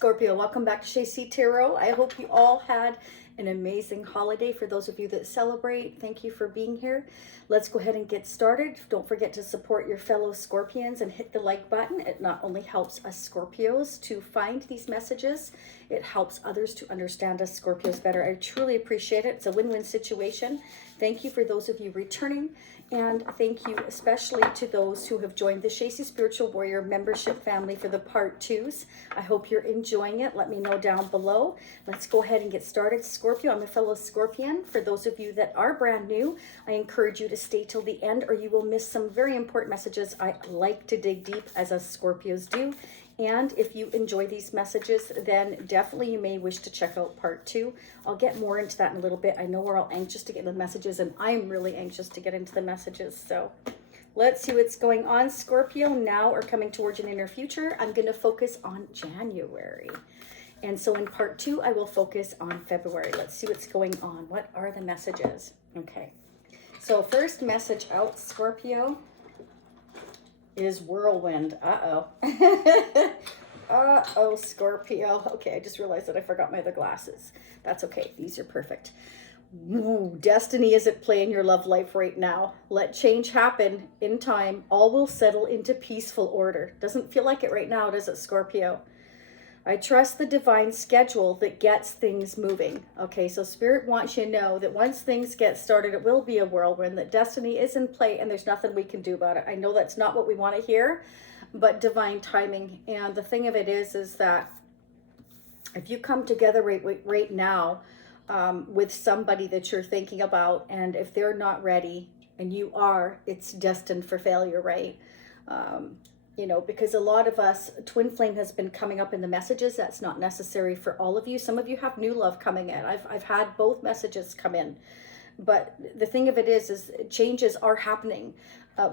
Scorpio, welcome back to Shay C Tarot. I hope you all had an amazing holiday. For those of you that celebrate, thank you for being here. Let's go ahead and get started. Don't forget to support your fellow Scorpions and hit the like button. It not only helps us Scorpios to find these messages, it helps others to understand us Scorpios better. I truly appreciate it. It's a win-win situation. Thank you for those of you returning, and thank you especially to those who have joined the Shacy Spiritual Warrior membership family for the part 2s. I hope you're enjoying it. Let me know down below. Let's go ahead and get started. Scorpio, I'm a fellow Scorpion. For those of you that are brand new, I encourage you to stay till the end or you will miss some very important messages. I like to dig deep, as us Scorpios do. And if you enjoy these messages, then definitely you may wish to check out part 2. I'll get more into that in a little bit. I know we're all anxious to get into the messages, and I'm really anxious to get into the messages. So let's see what's going on, Scorpio, now or coming towards your near future. I'm going to focus on January. And so in part 2, I will focus on February. Let's see what's going on. What are the messages? Okay. So first message out, Scorpio, is Whirlwind. Uh-oh. Uh-oh, Scorpio. Okay, I just realized that I forgot my other glasses. That's okay. These are perfect. Ooh, destiny is at play in your love life right now. Let change happen in time. All will settle into peaceful order. Doesn't feel like it right now, does it, Scorpio? I trust the divine schedule that gets things moving. Okay, so Spirit wants you to know that once things get started, it will be a whirlwind, that destiny is in play and there's nothing we can do about it. I know that's not what we want to hear, but divine timing. And the thing of it is that if you come together right now with somebody that you're thinking about, and if they're not ready and you are, it's destined for failure, right? You know, because a lot of us, twin flame has been coming up in the messages. That's not necessary for all of you. Some of you have new love coming in. I've had both messages come in. But the thing of it is changes are happening.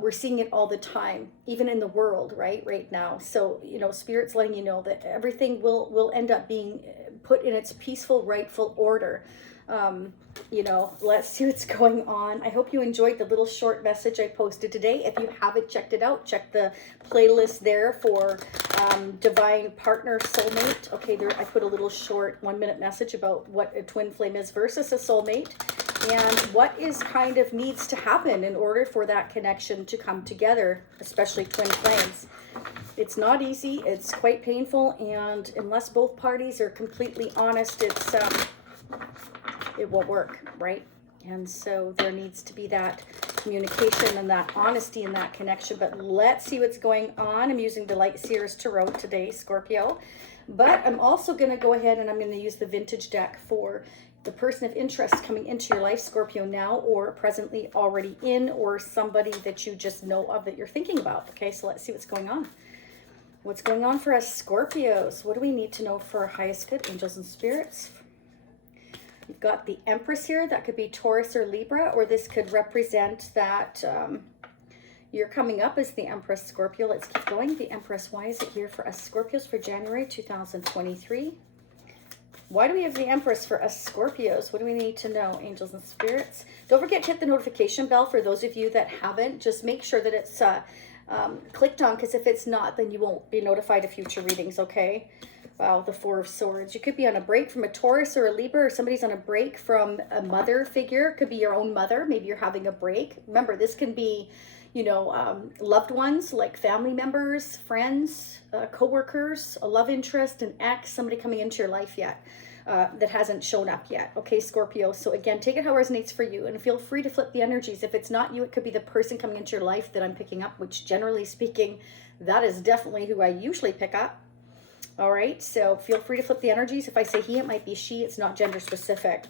We're seeing it all the time, even in the world, right now. So, you know, Spirit's letting you know that everything will end up being put in its peaceful, rightful order. You know, let's see what's going on. I hope you enjoyed the little short message I posted today. If you haven't checked it out, check the playlist there for divine partner, soulmate. Okay, there I put a little short 1-minute message about what a twin flame is versus a soulmate, and what is kind of needs to happen in order for that connection to come together, especially twin flames. It's not easy, it's quite painful, and unless both parties are completely honest, it won't work, right? And so there needs to be that communication and that honesty and that connection. But let's see what's going on. I'm using the Light Seers Tarot today, Scorpio. But I'm also going to go ahead and I'm going to use the vintage deck for the person of interest coming into your life, Scorpio, now or presently already in, or somebody that you just know of that you're thinking about. Okay, so let's see what's going on. What's going on for us, Scorpios? What do we need to know for our highest good, angels and spirits? You've got the Empress here. That could be Taurus or Libra, or this could represent that you're coming up as the Empress, Scorpio. Let's keep going. The Empress, why is it here for us Scorpios for January 2023? Why do we have the Empress for us Scorpios? What do we need to know, angels and spirits? Don't forget to hit the notification bell for those of you that haven't. Just make sure that it's clicked on, because if it's not, then you won't be notified of future readings, okay? Wow, the Four of Swords. You could be on a break from a Taurus or a Libra, or somebody's on a break from a mother figure. It could be your own mother. Maybe you're having a break. Remember, this can be, you know, loved ones like family members, friends, co-workers, a love interest, an ex, somebody coming into your life yet that hasn't shown up yet. Okay, Scorpio. So again, take it how it resonates for you, and feel free to flip the energies. If it's not you, it could be the person coming into your life that I'm picking up, which generally speaking, that is definitely who I usually pick up. All right, so feel free to flip the energies. If I say he, it might be she. It's not gender specific.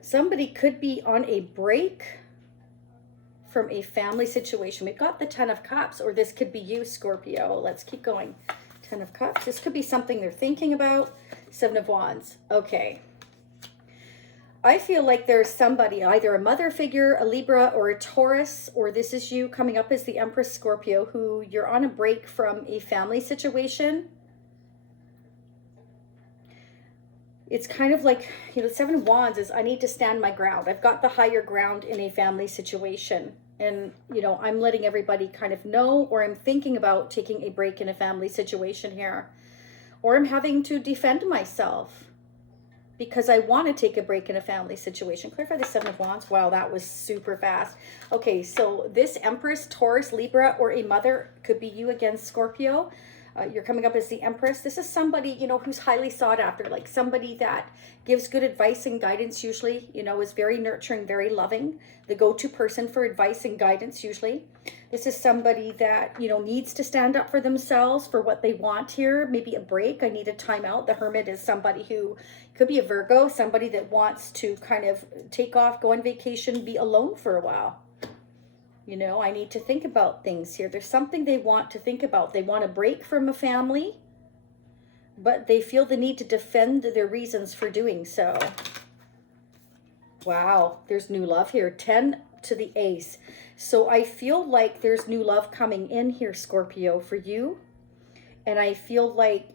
Somebody could be on a break from a family situation. We've got the Ten of Cups, or this could be you, Scorpio. Let's keep going. Ten of Cups. This could be something they're thinking about. Seven of Wands. Okay. I feel like there's somebody, either a mother figure, a Libra, or a Taurus, or this is you coming up as the Empress, Scorpio, who you're on a break from a family situation. It's kind of like, you know, Seven of Wands is, I need to stand my ground. I've got the higher ground in a family situation. And, you know, I'm letting everybody kind of know, or I'm thinking about taking a break in a family situation here. or I'm having to defend myself because I want to take a break in a family situation. Clarify the Seven of Wands. Wow, that was super fast. Okay, so this Empress, Taurus, Libra, or a mother could be you against Scorpio. You're coming up as the Empress. This is somebody, you know, who's highly sought after, like somebody that gives good advice and guidance usually, you know, is very nurturing, very loving, the go-to person for advice and guidance usually. This is somebody that, you know, needs to stand up for themselves for what they want here. Maybe a break. I need a timeout. The Hermit is somebody who could be a Virgo, somebody that wants to kind of take off, go on vacation, be alone for a while. You know, I need to think about things here. There's something they want to think about. They want a break from a family, but they feel the need to defend their reasons for doing so. Wow, there's new love here. 10 to the Ace. So I feel like there's new love coming in here, Scorpio, for you. And I feel like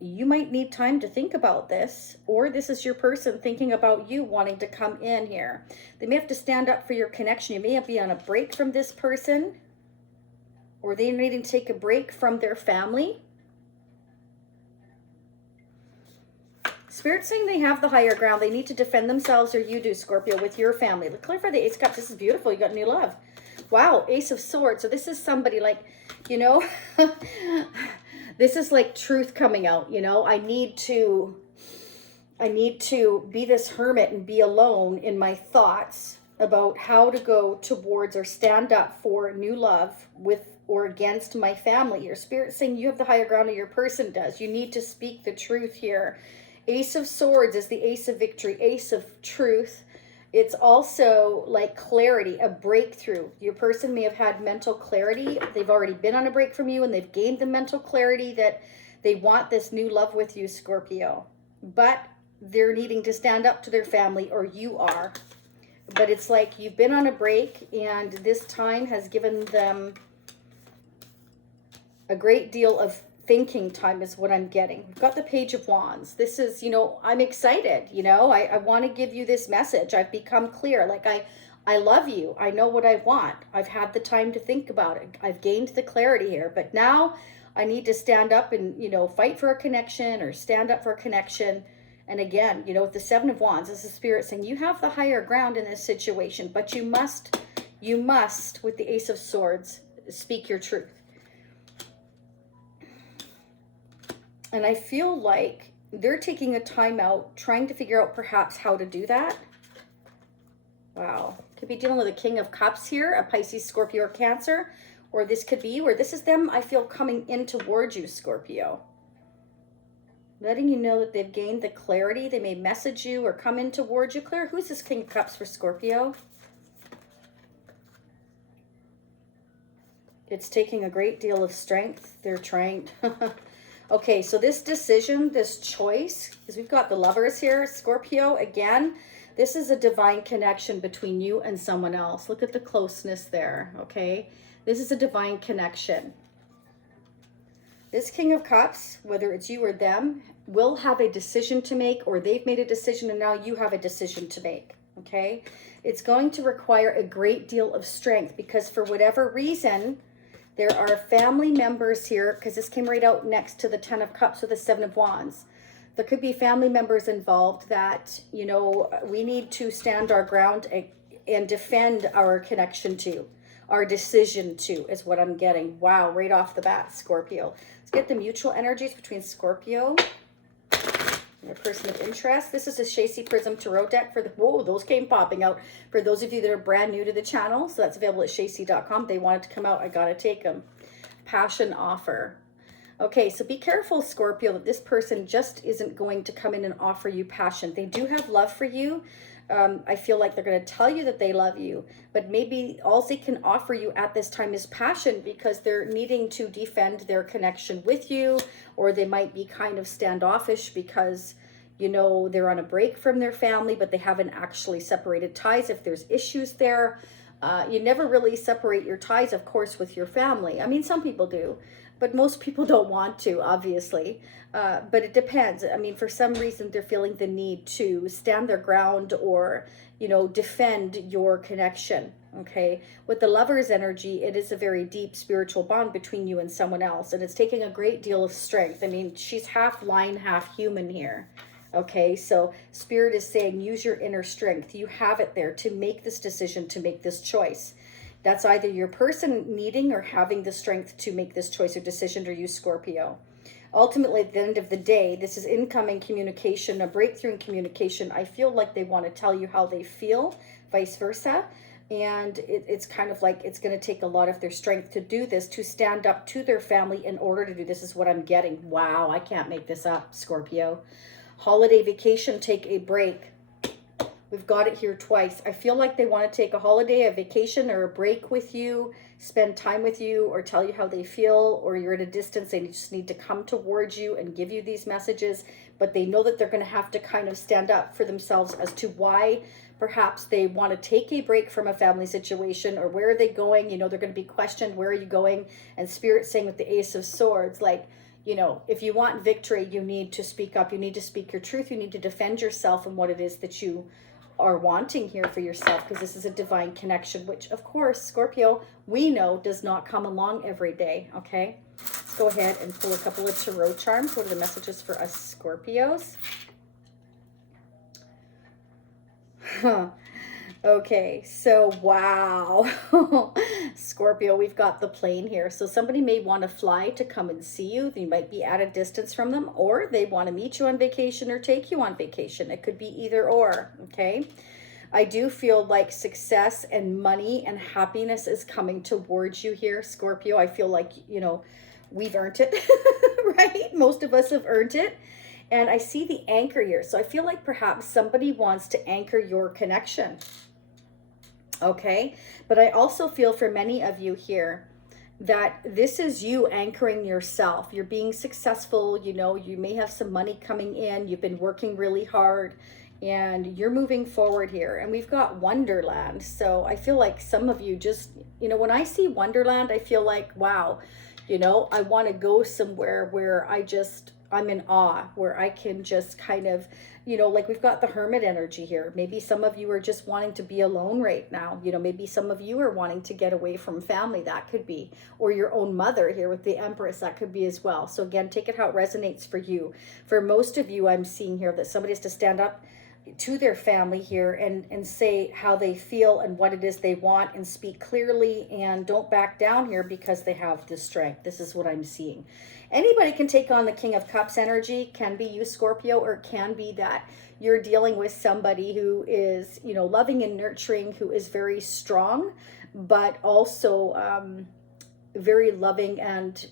you might need time to think about this, or this is your person thinking about you wanting to come in here. They may have to stand up for your connection. You may be on a break from this person, or they needing to take a break from their family. Spirit's saying they have the higher ground. They need to defend themselves, or you do, Scorpio, with your family. Let's clarify the Ace of Cups. This is beautiful. You got new love. Wow, Ace of Swords. So this is somebody like, you know, this is like truth coming out, you know. I need to be this hermit and be alone in my thoughts about how to go towards or stand up for new love with or against my family. Your Spirit's saying you have the higher ground, or your person does. You need to speak the truth here. Ace of Swords is the Ace of Victory, Ace of Truth. It's also like clarity, a breakthrough. Your person may have had mental clarity. They've already been on a break from you, and they've gained the mental clarity that they want this new love with you, Scorpio. But they're needing to stand up to their family, or you are. But it's like you've been on a break, and this time has given them a great deal of thinking time is what I'm getting. We've got the Page of Wands. This is, you know, I'm excited, you know, I want to give you this message. I've become clear. Like I love you. I know what I want. I've had the time to think about it. I've gained the clarity here, but now I need to stand up and, you know, fight for a connection, or stand up for a connection. And again, you know, with the Seven of Wands, this is Spirit saying you have the higher ground in this situation, but you must, with the Ace of Swords, speak your truth. And I feel like they're taking a time out, trying to figure out perhaps how to do that. Wow. Could be dealing with a King of Cups here, a Pisces, Scorpio, or Cancer. Or this could be you, or this is them, I feel, coming in towards you, Scorpio. Letting you know that they've gained the clarity. They may message you or come in towards you. Claire, who's this King of Cups for Scorpio? It's taking a great deal of strength. They're trying... Okay, so this decision, this choice, because we've got the Lovers here, Scorpio, again, this is a divine connection between you and someone else. Look at the closeness there, okay? This is a divine connection. This King of Cups, whether it's you or them, will have a decision to make, or they've made a decision and now you have a decision to make, okay? It's going to require a great deal of strength, because for whatever reason... there are family members here, because this came right out next to the Ten of Cups with the Seven of Wands. There could be family members involved that, you know, we need to stand our ground and defend our connection to, our decision to, is what I'm getting. Wow, right off the bat, Scorpio. Let's get the mutual energies between Scorpio and a person of interest. This is a Shacy Prism Tarot deck for the, whoa, those came popping out. For those of you that are brand new to the channel, so that's available at shacy.com. They wanted to come out, I gotta take them. Passion offer. Okay, so be careful, Scorpio, that this person just isn't going to come in and offer you passion. They do have love for you. I feel like they're going to tell you that they love you, but maybe all they can offer you at this time is passion, because they're needing to defend their connection with you, or they might be kind of standoffish because, you know, they're on a break from their family, but they haven't actually separated ties. If there's issues there, you never really separate your ties, of course, with your family. I mean, some people do, but most people don't want to, obviously. But it depends. I mean, for some reason, they're feeling the need to stand their ground or, you know, defend your connection. Okay. With the Lover's energy, it is a very deep spiritual bond between you and someone else. And it's taking a great deal of strength. I mean, she's half lion, half human here. Okay. So Spirit is saying, use your inner strength. You have it there to make this decision, to make this choice. That's either your person needing or having the strength to make this choice or decision, or you, Scorpio. Ultimately, at the end of the day, this is incoming communication, a breakthrough in communication. I feel like they want to tell you how they feel, vice versa. And it's kind of like it's going to take a lot of their strength to do this, to stand up to their family in order to do this, is what I'm getting. Wow, I can't make this up, Scorpio. Holiday vacation, take a break. We've got it here twice. I feel like they want to take a holiday, a vacation, or a break with you, spend time with you, or tell you how they feel, or you're at a distance. They just need to come towards you and give you these messages, but they know that they're going to have to kind of stand up for themselves as to why perhaps they want to take a break from a family situation, or where are they going? You know, they're going to be questioned, where are you going? And Spirit saying with the Ace of Swords, like, you know, if you want victory, you need to speak up. You need to speak your truth. You need to defend yourself and what it is that you are wanting here for yourself, because this is a divine connection, which of course, Scorpio, we know does not come along every day. Okay, let's go ahead and pull a couple of tarot charms. What are the messages for us Scorpios? Okay, so wow. Scorpio, we've got the plane here. So somebody may want to fly to come and see you. You might be at a distance from them, or they want to meet you on vacation or take you on vacation. It could be either or, okay? I do feel like success and money and happiness is coming towards you here, Scorpio. I feel like, you know, we've earned it, right? Most of us have earned it. And I see the anchor here. So I feel like perhaps somebody wants to anchor your connection. Okay, but I also feel for many of you here that this is you anchoring yourself. You're being successful, you know, you may have some money coming in, you've been working really hard, and you're moving forward here. And we've got Wonderland. So I feel like some of you just, you know, when I see Wonderland, I feel like, wow, you know, I want to go somewhere where I'm in awe, where I can just kind of, you know, like we've got the Hermit energy here. Maybe some of you are just wanting to be alone right now. You know, maybe some of you are wanting to get away from family. That could be, or your own mother here with the Empress. That could be as well. So again, take it how it resonates for you. For most of you, I'm seeing here that somebody has to stand up to their family here and say how they feel and what it is they want, and speak clearly, and don't back down here because they have the strength. This is what I'm seeing. Anybody can take on the King of Cups energy. Can be you, Scorpio, or it can be that you're dealing with somebody who is, you know, loving and nurturing, who is very strong, but also very loving and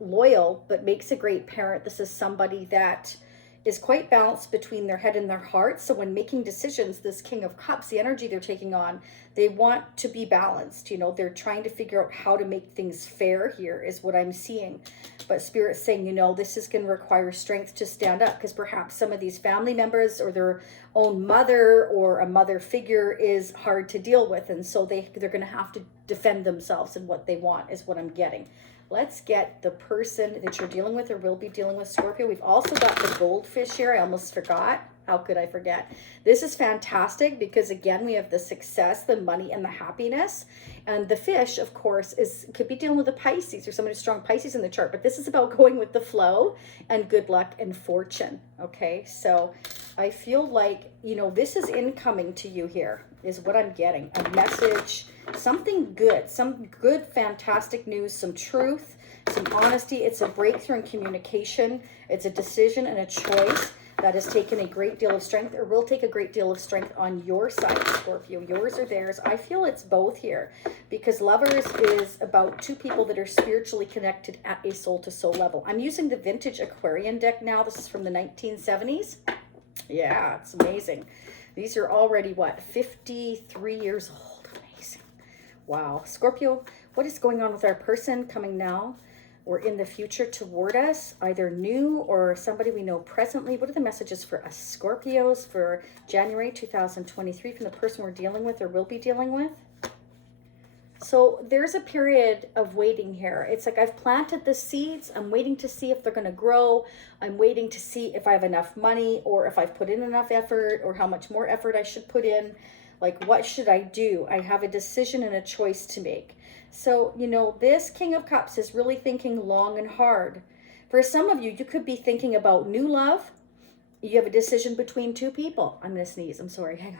loyal, but makes a great parent. This is somebody that is quite balanced between their head and their heart. So when making decisions, this King of Cups, the energy they're taking on, they want to be balanced. You know, they're trying to figure out how to make things fair here is what I'm seeing. But Spirit's saying, you know, this is going to require strength to stand up, because perhaps some of these family members or their own mother or a mother figure is hard to deal with. And so they're going to have to defend themselves and what they want is what I'm getting. Let's get the person that you're dealing with or will be dealing with, Scorpio. We've also got the goldfish here. I almost forgot. How could I forget? This is fantastic because, again, we have the success, the money, and the happiness. And the fish, of course, could be dealing with a Pisces or somebody strong Pisces in the chart. But this is about going with the flow and good luck and fortune. Okay, so I feel like, you know, this is incoming to you here is what I'm getting. A message, something good, some good, fantastic news, some truth, some honesty. It's a breakthrough in communication. It's a decision and a choice that has taken a great deal of strength, or will take a great deal of strength on your side, Scorpio, yours or theirs. I feel it's both here, because Lovers is about two people that are spiritually connected at a soul-to-soul level. I'm using the vintage Aquarian deck now. This is from the 1970s. Yeah, it's amazing. These are already, what, 53 years old. Amazing. Wow. Scorpio, what is going on with our person coming now or in the future toward us, either new or somebody we know presently? What are the messages for us Scorpios for January 2023 from the person we're dealing with or will be dealing with? So there's a period of waiting here. It's like I've planted the seeds. I'm waiting to see if they're going to grow. I'm waiting to see if I have enough money, or if I've put in enough effort, or how much more effort I should put in. Like, what should I do? I have a decision and a choice to make. So, you know, this King of Cups is really thinking long and hard. For some of you, you could be thinking about new love. You have a decision between two people. I'm going to sneeze. I'm sorry. Hang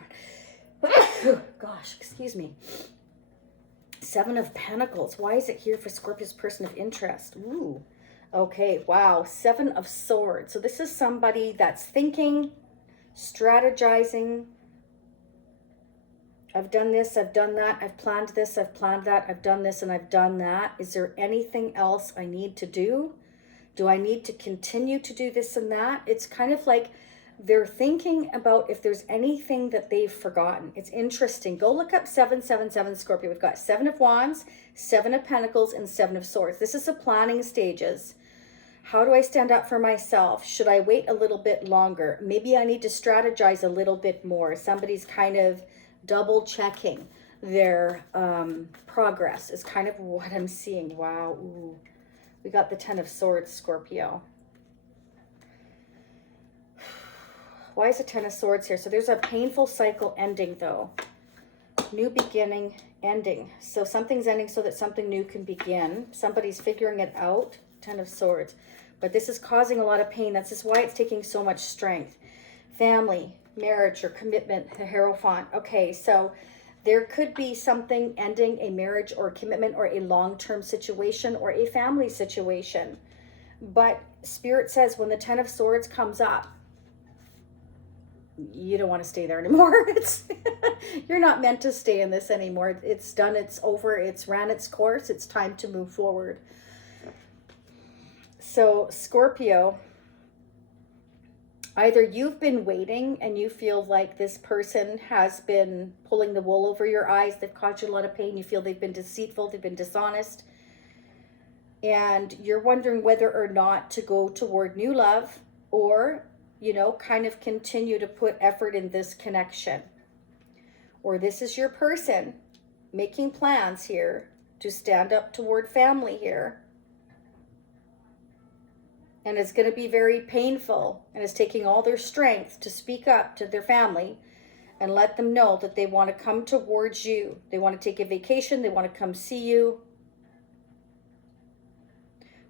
on. Gosh, excuse me. Seven of Pentacles. Why is it here for Scorpio's person of interest? Ooh. Okay, wow. Seven of Swords. So this is somebody that's thinking, strategizing. I've done this, I've done that, I've planned this, I've planned that, I've done this, and I've done that. Is there anything else I need to do? Do I need to continue to do this and that? It's kind of like they're thinking about if there's anything that they've forgotten. It's interesting. Go look up 777 Scorpio. We've got 7 of Wands, 7 of Pentacles, and 7 of Swords. This is the planning stages. How do I stand up for myself? Should I wait a little bit longer? Maybe I need to strategize a little bit more. Somebody's kind of double checking their progress is kind of what I'm seeing. Wow. Ooh. We got the 10 of Swords, Scorpio. Why is the 10 of Swords here? So there's a painful cycle ending, though. New beginning, ending. So something's ending so that something new can begin. Somebody's figuring it out. 10 of Swords. But this is causing a lot of pain. That's just why it's taking so much strength. Family, marriage, or commitment, the Hierophant. Okay, so there could be something ending, a marriage or commitment or a long-term situation or a family situation. But Spirit says when the 10 of Swords comes up, you don't want to stay there anymore. You're not meant to stay in this anymore. It's done, it's over, it's ran its course. It's time to move forward. So Scorpio, either you've been waiting and you feel like this person has been pulling the wool over your eyes. They've caused you a lot of pain. You feel they've been deceitful. They've been dishonest. And you're wondering whether or not to go toward new love or, you know, kind of continue to put effort in this connection. Or this is your person making plans here to stand up toward family here. And it's going to be very painful, and it's taking all their strength to speak up to their family and let them know that they want to come towards you. They want to take a vacation. They want to come see you.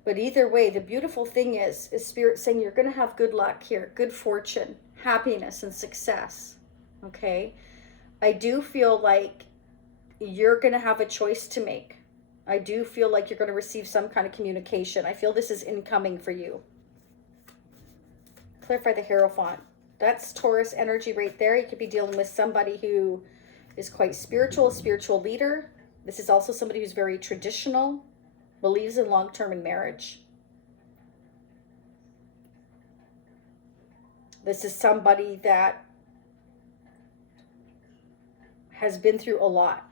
But either way, the beautiful thing is Spirit saying you're going to have good luck here, good fortune, happiness, and success. Okay? I do feel like you're going to have a choice to make. I do feel like you're going to receive some kind of communication. I feel this is incoming for you. Clarify the Hierophant. That's Taurus energy right there. You could be dealing with somebody who is quite spiritual, spiritual leader. This is also somebody who's very traditional, believes in long-term in marriage. This is somebody that has been through a lot.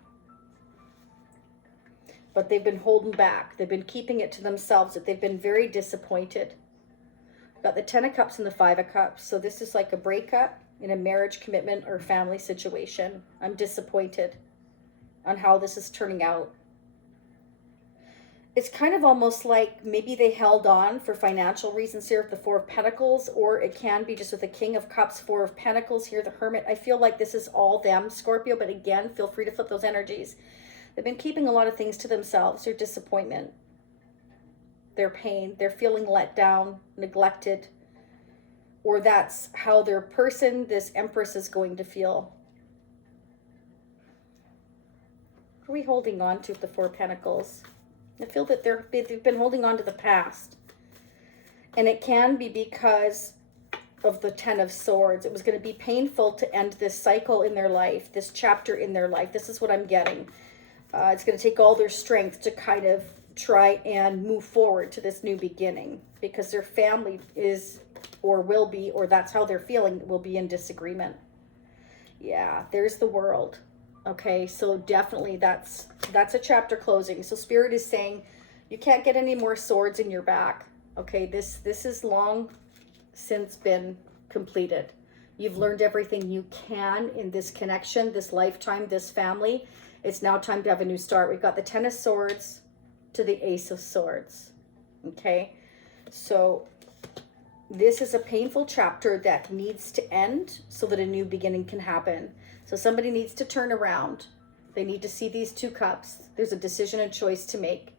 But they've been holding back. They've been keeping it to themselves. That they've been very disappointed. Got the 10 of Cups and the 5 of Cups. So this is like a breakup in a marriage, commitment, or family situation. I'm disappointed on how this is turning out. It's kind of almost like maybe they held on for financial reasons here with the 4 of Pentacles, or it can be just with the King of Cups, 4 of Pentacles here, the Hermit. I feel like this is all them, Scorpio, but again, feel free to flip those energies. They've been keeping a lot of things to themselves. Their disappointment, their pain, they're feeling let down, neglected, or that's how their person, this Empress, is going to feel. What are we holding on to with the 4 Pentacles? I feel that they've been holding on to the past. And it can be because of the 10 of Swords. It was going to be painful to end this cycle in their life, this chapter in their life. This is what I'm getting. It's going to take all their strength to kind of try and move forward to this new beginning because their family is or will be, or that's how they're feeling, will be in disagreement. Yeah, there's the World. Okay, so definitely that's a chapter closing. So Spirit is saying you can't get any more swords in your back. Okay, this is long since been completed. You've learned everything you can in this connection, this lifetime, this family. It's now time to have a new start. We've got the Ten of Swords to the Ace of Swords. Okay, so this is a painful chapter that needs to end so that a new beginning can happen. So somebody needs to turn around. They need to see these two cups. There's a decision and choice to make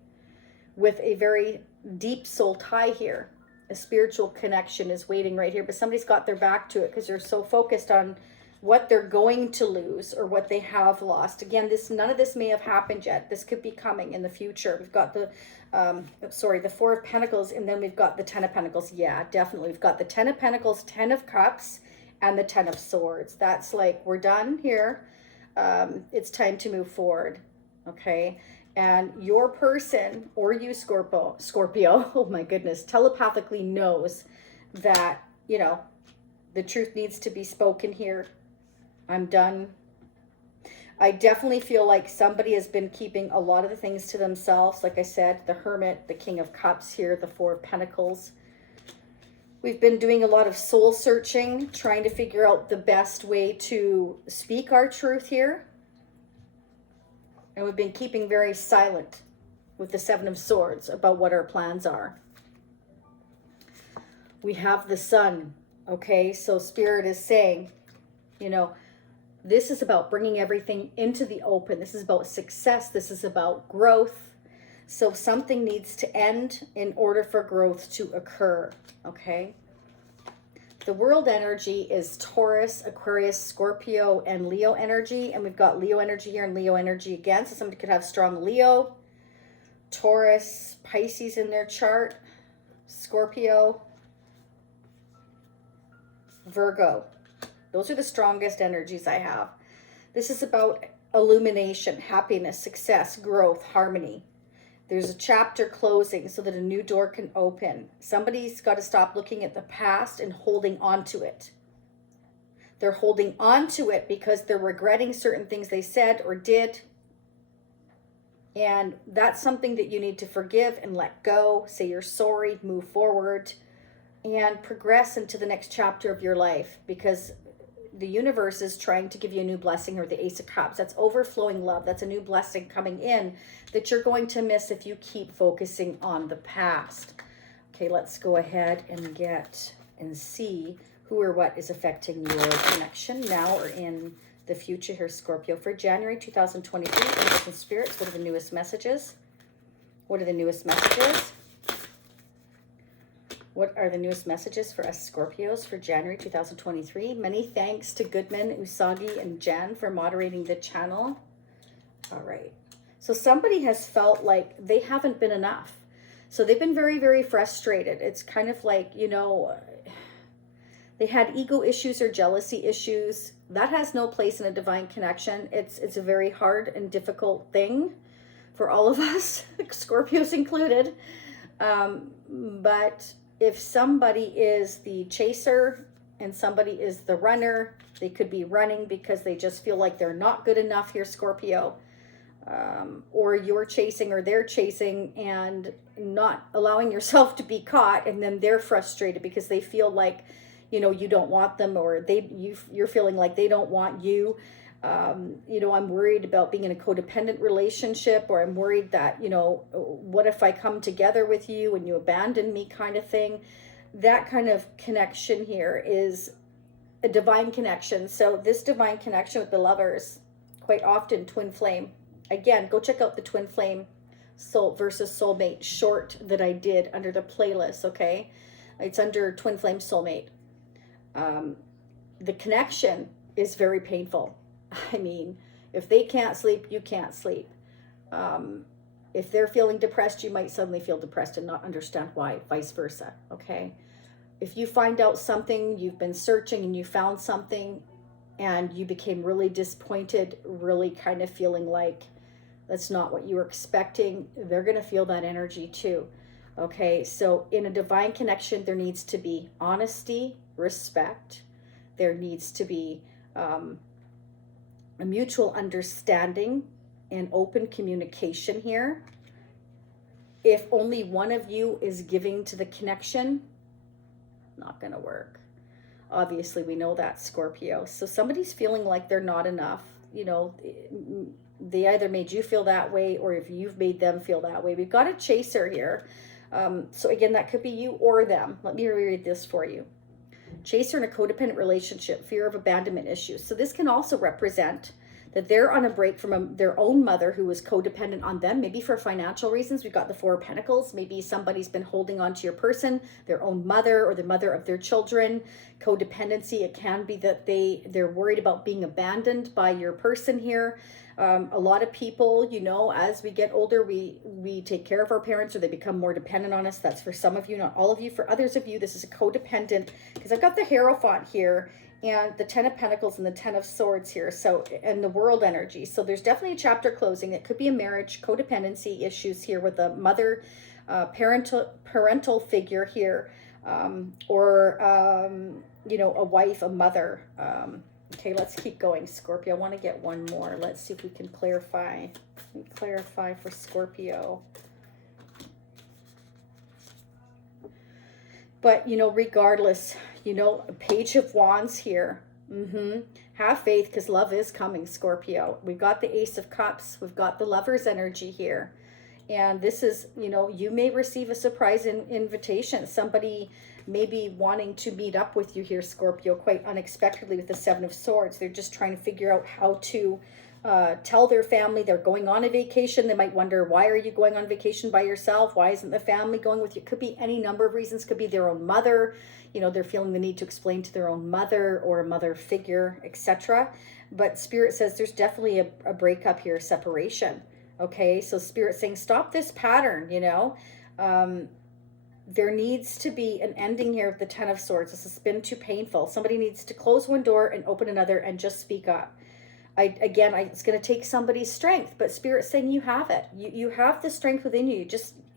with a very deep soul tie here. A spiritual connection is waiting right here, but somebody's got their back to it because they're so focused on what they're going to lose or what they have lost. Again, none of this may have happened yet. This could be coming in the future. We've got the the Four of Pentacles, and then we've got the Ten of Pentacles. Yeah, definitely. We've got the Ten of Pentacles, Ten of Cups, and the Ten of Swords. That's like, we're done here. It's time to move forward. Okay. And your person, or you, Scorpio, oh my goodness, telepathically knows that, you know, the truth needs to be spoken here. I'm done. I definitely feel like somebody has been keeping a lot of the things to themselves. Like I said, the Hermit, the King of Cups here, the Four of Pentacles. We've been doing a lot of soul searching, trying to figure out the best way to speak our truth here. And we've been keeping very silent with the Seven of Swords about what our plans are. We have the Sun, okay? So Spirit is saying, you know, this is about bringing everything into the open. This is about success. This is about growth. So something needs to end in order for growth to occur, okay? The world energy is Taurus, Aquarius, Scorpio, and Leo energy. And we've got Leo energy here and Leo energy again. So somebody could have strong Leo, Taurus, Pisces in their chart, Scorpio, Virgo. Those are the strongest energies I have. This is about illumination, happiness, success, growth, harmony. There's a chapter closing so that a new door can open. Somebody's got to stop looking at the past and holding on to it. They're holding on to it because they're regretting certain things they said or did. And that's something that you need to forgive and let go. Say you're sorry, move forward, and progress into the next chapter of your life, because the universe is trying to give you a new blessing, or the Ace of Cups. That's overflowing love. That's a new blessing coming in that you're going to miss if you keep focusing on the past. Okay, let's go ahead and get and see who or what is affecting your connection now or in the future here, Scorpio. For January 2023, Angels and Spirits, what are the newest messages? What are the newest messages? What are the newest messages for us Scorpios for January 2023? Many thanks to Goodman, Usagi, and Jan for moderating the channel. All right. So somebody has felt like they haven't been enough. So they've been very, very frustrated. It's kind of like, you know, they had ego issues or jealousy issues. That has no place in a divine connection. It's a very hard and difficult thing for all of us, Scorpios included. But if somebody is the chaser and somebody is the runner, they could be running because they just feel like they're not good enough here, Scorpio. Or you're chasing or they're chasing and not allowing yourself to be caught, and then they're frustrated because they feel like, you know, you don't want them, or you're feeling like they don't want you. You know, I'm worried about being in a codependent relationship, or I'm worried that, you know, what if I come together with you and you abandon me, kind of thing. That kind of connection here is a divine connection. So this divine connection with the lovers, quite often twin flame. Again, go check out the twin flame soul versus soulmate short that I did under the playlist, okay? It's under twin flame soulmate. The connection is very painful. I mean, if they can't sleep, you can't sleep. If they're feeling depressed, you might suddenly feel depressed and not understand why, vice versa, okay? If you find out something, you've been searching and you found something and you became really disappointed, really kind of feeling like that's not what you were expecting, they're going to feel that energy too, okay? So in a divine connection, there needs to be honesty, respect. There needs to be a mutual understanding and open communication here. If only one of you is giving to the connection, not going to work. Obviously, we know that, Scorpio. So somebody's feeling like they're not enough. You know, they either made you feel that way or if you've made them feel that way. We've got a chaser here. So again, that could be you or them. Let me reread this for you. Chaser in a codependent relationship, fear of abandonment issues. So this can also represent that they're on a break from their own mother who was codependent on them, maybe for financial reasons. We've got the Four of Pentacles. Maybe somebody's been holding on to your person, their own mother or the mother of their children. Codependency, it can be that they're worried about being abandoned by your person here. A lot of people, you know, as we get older, we take care of our parents or they become more dependent on us. That's for some of you, not all of you. For others of you, this is a codependent, because I've got the Hierophant here and the Ten of Pentacles and the Ten of Swords here, so, and the World energy. So there's definitely a chapter closing. It could be a marriage, codependency issues here with a mother, parental figure here, or you know, a wife, a mother. Okay, let's keep going, Scorpio. I want to get one more. Let's see if we can clarify. Clarify for Scorpio. But, you know, regardless, you know, Page of Wands here. Have faith, because love is coming, Scorpio. We've got the Ace of Cups. We've got the Lover's energy here. And this is, you know, you may receive a surprise invitation. Somebody may be wanting to meet up with you here, Scorpio, quite unexpectedly with the Seven of Swords. They're just trying to figure out how to tell their family they're going on a vacation. They might wonder, why are you going on vacation by yourself? Why isn't the family going with you? Could be any number of reasons. Could be their own mother. You know, they're feeling the need to explain to their own mother or a mother figure, etc. But Spirit says there's definitely a breakup here, separation. Okay, so Spirit saying, stop this pattern, you know. There needs to be an ending here with the Ten of Swords. This has been too painful. Somebody needs to close one door and open another and just speak up. It's going to take somebody's strength, but Spirit's saying you have it. You have the strength within you.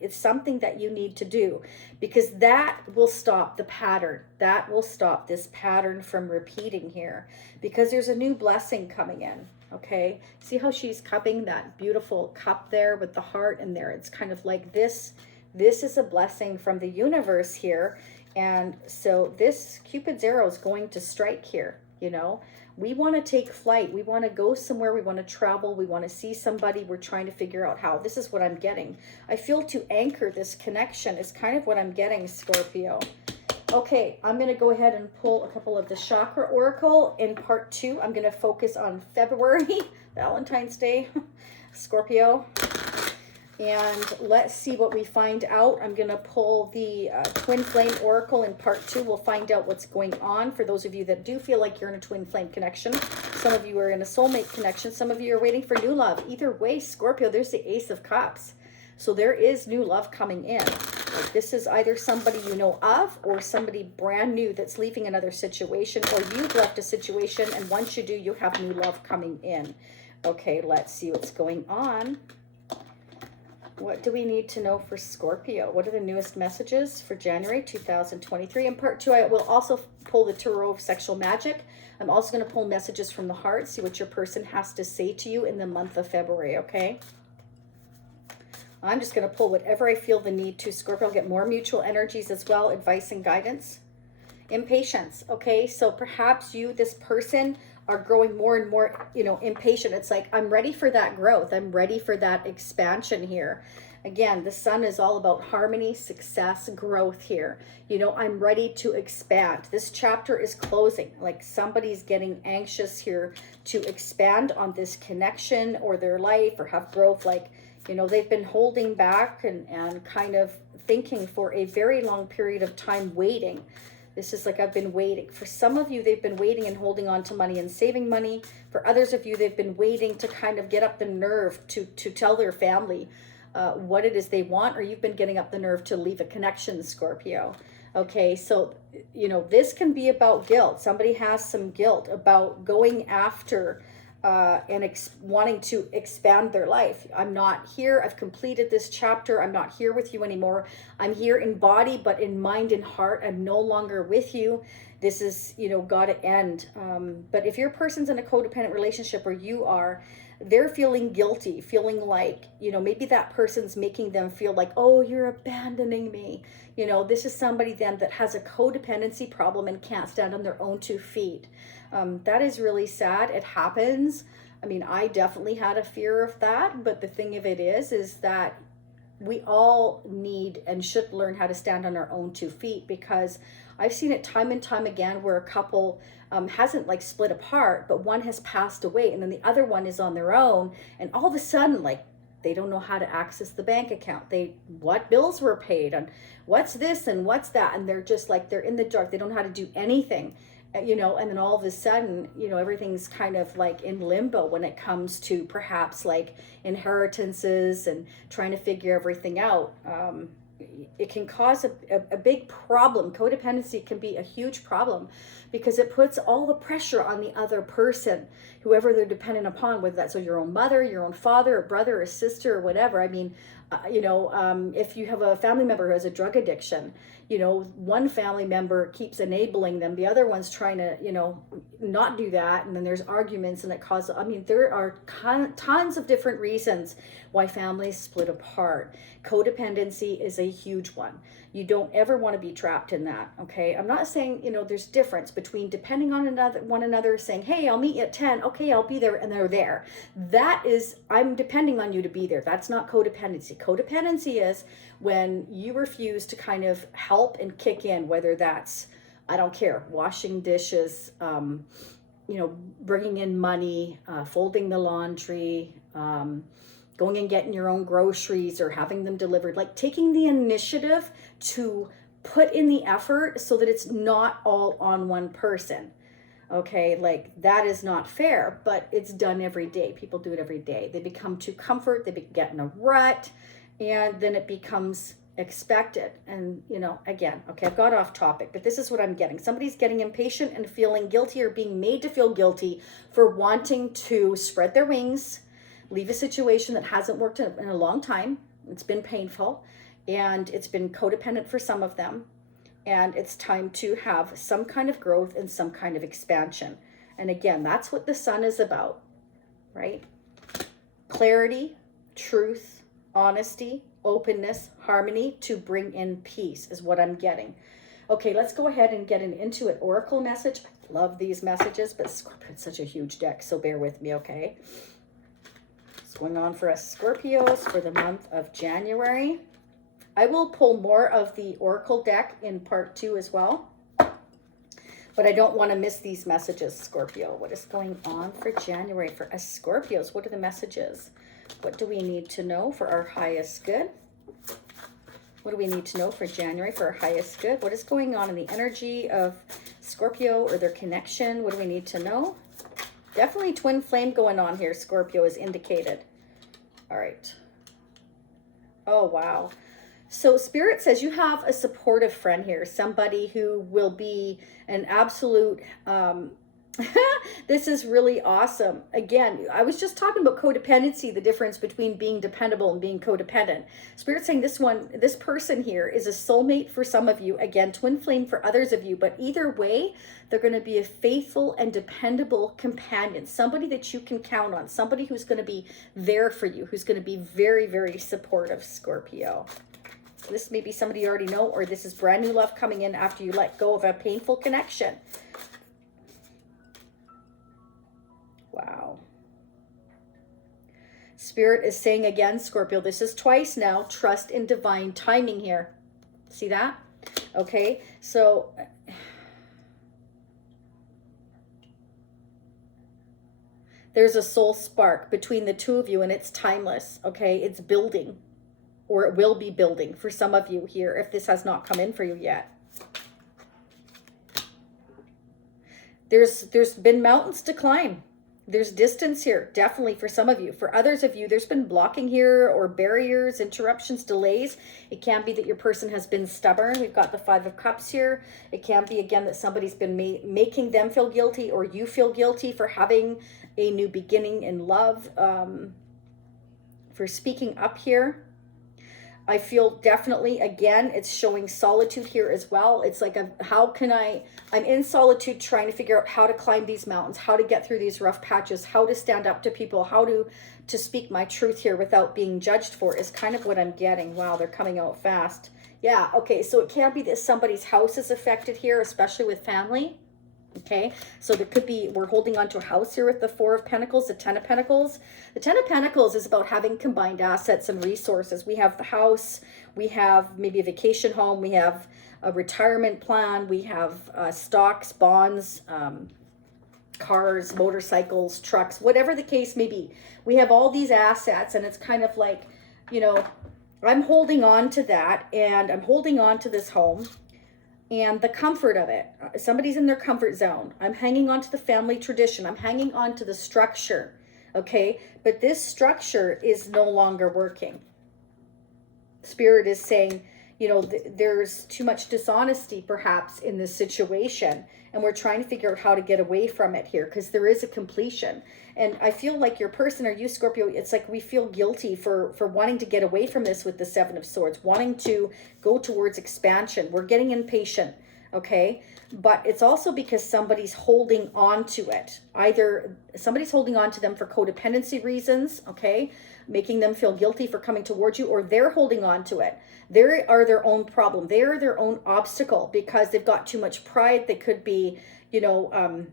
It's something that you need to do, because that will stop the pattern. That will stop this pattern from repeating here, because there's a new blessing coming in. Okay, see how she's cupping that beautiful cup there with the heart in there. It's kind of like this. This is a blessing from the universe here. And so this Cupid's arrow is going to strike here, you know. We want to take flight. We want to go somewhere. We want to travel. We want to see somebody. We're trying to figure out how. This is what I'm getting. I feel to anchor this connection is kind of what I'm getting, Scorpio. Okay, I'm going to go ahead and pull a couple of the Chakra Oracle in part 2. I'm going to focus on February, Valentine's Day, Scorpio. And let's see what we find out. I'm going to pull the Twin Flame Oracle in part 2. We'll find out what's going on for those of you that do feel like you're in a twin flame connection. Some of you are in a soulmate connection. Some of you are waiting for new love. Either way, Scorpio, there's the Ace of Cups. So there is new love coming in. Like, this is either somebody you know of or somebody brand new that's leaving another situation, or you've left a situation, and once you do, you have new love coming in. Okay, let's see what's going on. What do we need to know for Scorpio? What are the newest messages for January 2023? In part 2, I will also pull the Tarot of Sexual Magic. I'm also going to pull messages from the heart, see what your person has to say to you in the month of February, okay? I'm just going to pull whatever I feel the need to, Scorpio. I'll get more mutual energies as well, advice and guidance. Impatience, okay? So perhaps you, this person, are growing more and more, you know, impatient. It's like, I'm ready for that growth. I'm ready for that expansion here. Again, the Sun is all about harmony, success, growth here. You know, I'm ready to expand. This chapter is closing. Like, somebody's getting anxious here to expand on this connection or their life or have growth. Like, you know, they've been holding back and kind of thinking for a very long period of time, waiting. This is like, I've been waiting. For some of you, they've been waiting and holding on to money and saving money. For others of you, they've been waiting to kind of get up the nerve to tell their family what it is they want, or you've been getting up the nerve to leave a connection, Scorpio. Okay, so, you know, this can be about guilt. Somebody has some guilt about going after and wanting to expand their life. I'm not here. I've completed this chapter. I'm not here with you anymore. I'm here in body, but in mind and heart, I'm no longer with you. This is, you know, got to end. But if your person's in a codependent relationship, or you are, they're feeling guilty, feeling like, you know, maybe that person's making them feel like, oh, you're abandoning me. You know, this is somebody then that has a codependency problem and can't stand on their own 2 feet. That is really sad. It happens. I mean, I definitely had a fear of that, but the thing of it is that we all need and should learn how to stand on our own 2 feet, because I've seen it time and time again where a couple hasn't like split apart, but one has passed away and then the other one is on their own, and all of a sudden, like, they don't know how to access the bank account. What bills were paid and what's this and what's that, and they're just like, they're in the dark. They don't know how to do anything, you know, and then all of a sudden, you know, everything's kind of like in limbo when it comes to perhaps like inheritances and trying to figure everything out. It can cause a big problem. Codependency can be a huge problem because it puts all the pressure on the other person, whoever they're dependent upon, whether that's your own mother, your own father, or brother, or sister, or whatever. I mean, you know, if you have a family member who has a drug addiction, you know, one family member keeps enabling them, the other one's trying to, you know, not do that, and then there's arguments, and it causes, I mean, there are tons of different reasons why families split apart. Codependency is a huge one. You don't ever want to be trapped in that, okay? I'm not saying, you know, there's difference between depending on one another, saying, hey, I'll meet you at 10, okay, I'll be there, and they're there. That is, I'm depending on you to be there. That's not codependency. Codependency is when you refuse to kind of help and kick in, whether that's, I don't care, washing dishes, you know, bringing in money, folding the laundry, going and getting your own groceries or having them delivered, like taking the initiative to put in the effort so that it's not all on one person. Okay, like that is not fair, but it's done every day. People do it every day. They become too comfort, they get in a rut, and then it becomes expected. And, you know, again, okay, I've got off topic, but this is what I'm getting. Somebody's getting impatient and feeling guilty or being made to feel guilty for wanting to spread their wings, leave a situation that hasn't worked in a long time. It's been painful and it's been codependent for some of them. And it's time to have some kind of growth and some kind of expansion. And again, that's what the sun is about, right? Clarity, truth, honesty, openness, harmony to bring in peace is what I'm getting. Okay, let's go ahead and get an Intuit Oracle message. I love these messages, but Scorpio, it's such a huge deck, so bear with me, okay? What's going on for us Scorpios for the month of January? I will pull more of the Oracle deck in part 2 as well, but I don't want to miss these messages, Scorpio. What is going on for January for us Scorpios? What are the messages? What do we need to know for our highest good? What do we need to know for January for our highest good? What is going on in the energy of Scorpio or their connection? What do we need to know? Definitely twin flame going on here, Scorpio, is indicated. All right. Oh, wow. So Spirit says you have a supportive friend here, somebody who will be an absolute, this is really awesome. Again, I was just talking about codependency, the difference between being dependable and being codependent. Spirit saying this person here is a soulmate for some of you. Again, twin flame for others of you, but either way, they're going to be a faithful and dependable companion, somebody that you can count on, somebody who's going to be there for you, who's going to be very, very supportive, Scorpio. This may be somebody you already know, or this is brand new love coming in after you let go of a painful connection. Wow. Spirit is saying again, Scorpio, this is twice now, trust in divine timing here. See that? Okay, so there's a soul spark between the two of you and it's timeless, okay? It's building. Or it will be building for some of you here if this has not come in for you yet. There's been mountains to climb. There's distance here, definitely for some of you. For others of you, there's been blocking here or barriers, interruptions, delays. It can be that your person has been stubborn. We've got the 5 of Cups here. It can be, again, that somebody's been making them feel guilty or you feel guilty for having a new beginning in love, for speaking up here. I feel definitely, again, it's showing solitude here as well. It's like, I'm in solitude trying to figure out how to climb these mountains, how to get through these rough patches, how to stand up to people, how to speak my truth here without being judged for is kind of what I'm getting. Wow, they're coming out fast. Yeah, okay, so it can be that somebody's house is affected here, especially with family. Okay, so there could be, we're holding on to a house here with the Four of Pentacles, the Ten of Pentacles. The Ten of Pentacles is about having combined assets and resources. We have the house, we have maybe a vacation home, we have a retirement plan, we have stocks, bonds, cars, motorcycles, trucks, whatever the case may be. We have all these assets, and it's kind of like, you know, I'm holding on to that, and I'm holding on to this home and the comfort of it. Somebody's in their comfort zone. I'm hanging on to the family tradition. I'm hanging on to the structure, okay? But this structure is no longer working. Spirit is saying, you know, there's too much dishonesty perhaps in this situation, and we're trying to figure out how to get away from it here, because there is a completion. And I feel like your person, or you, Scorpio, it's like we feel guilty for wanting to get away from this with the Seven of Swords, wanting to go towards expansion. We're getting impatient, okay? But it's also because somebody's holding on to it. Either somebody's holding on to them for codependency reasons, okay? Making them feel guilty for coming towards you, or they're holding on to it. They are their own problem. They are their own obstacle because they've got too much pride. They could be, you know,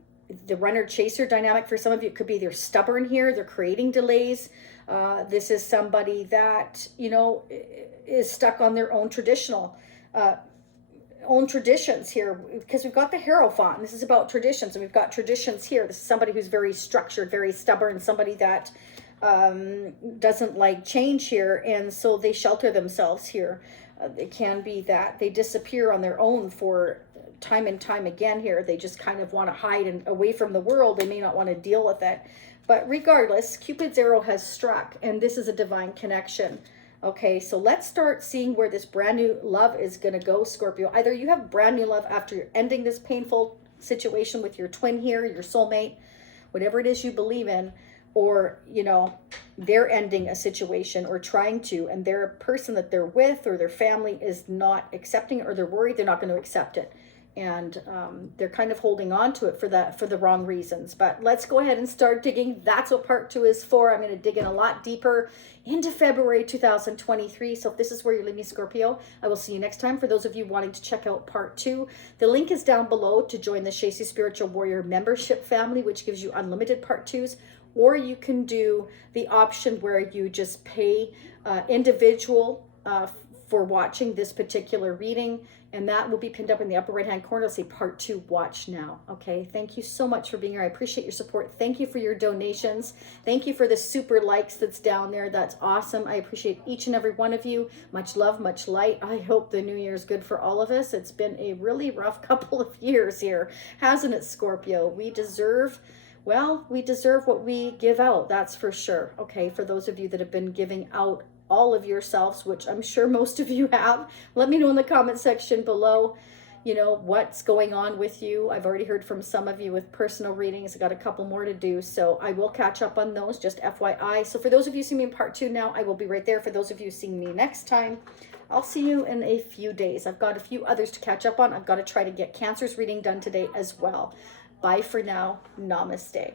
the runner-chaser dynamic. For some of you, it could be they're stubborn here. They're creating delays. This is somebody that, you know, is stuck on their own traditions here, because we've got the Hierophant. This is about traditions, and we've got traditions here. This is somebody who's very structured, very stubborn, somebody that doesn't like change here, and so they shelter themselves here. It can be that they disappear on their own for time and time again here. They just kind of want to hide and away from the world. They may not want to deal with it, but regardless, Cupid's arrow has struck, and this is a divine connection. Okay, so let's start seeing where this brand new love is going to go, Scorpio. Either you have brand new love after you're ending this painful situation with your twin here, your soulmate, whatever it is you believe in, or, you know, they're ending a situation or trying to, and their person that they're with or their family is not accepting it, or they're worried they're not going to accept it. And they're kind of holding on to it for the wrong reasons. But let's go ahead and start digging. That's what part 2 is for. I'm going to dig in a lot deeper into February 2023. So if this is where you're leaving, Scorpio, I will see you next time. For those of you wanting to check out part 2, the link is down below to join the Shacy Spiritual Warrior membership family, which gives you unlimited part 2s. Or you can do the option where you just pay individual for watching this particular reading, and that will be pinned up in the upper right hand corner. It'll say part 2, watch now. Okay, thank you so much for being here. I appreciate your support. Thank you for your donations. Thank you for the super likes that's down there. That's awesome. I appreciate each and every one of you. Much love, much light. I hope the new year is good for all of us. It's been a really rough couple of years here, hasn't it, Scorpio? We deserve, well, we deserve what we give out, that's for sure. Okay, for those of you that have been giving out all of yourselves, which I'm sure most of you have, let me know in the comment section below, you know, what's going on with you. I've already heard from some of you with personal readings. I got a couple more to do, so I will catch up on those, just FYI. So for those of you seeing me in part 2 now, I will be right there. For those of you seeing me next time, I'll see you in a few days. I've got a few others to catch up on. I've got to try to get Cancer's reading done today as well. Bye for now. Namaste.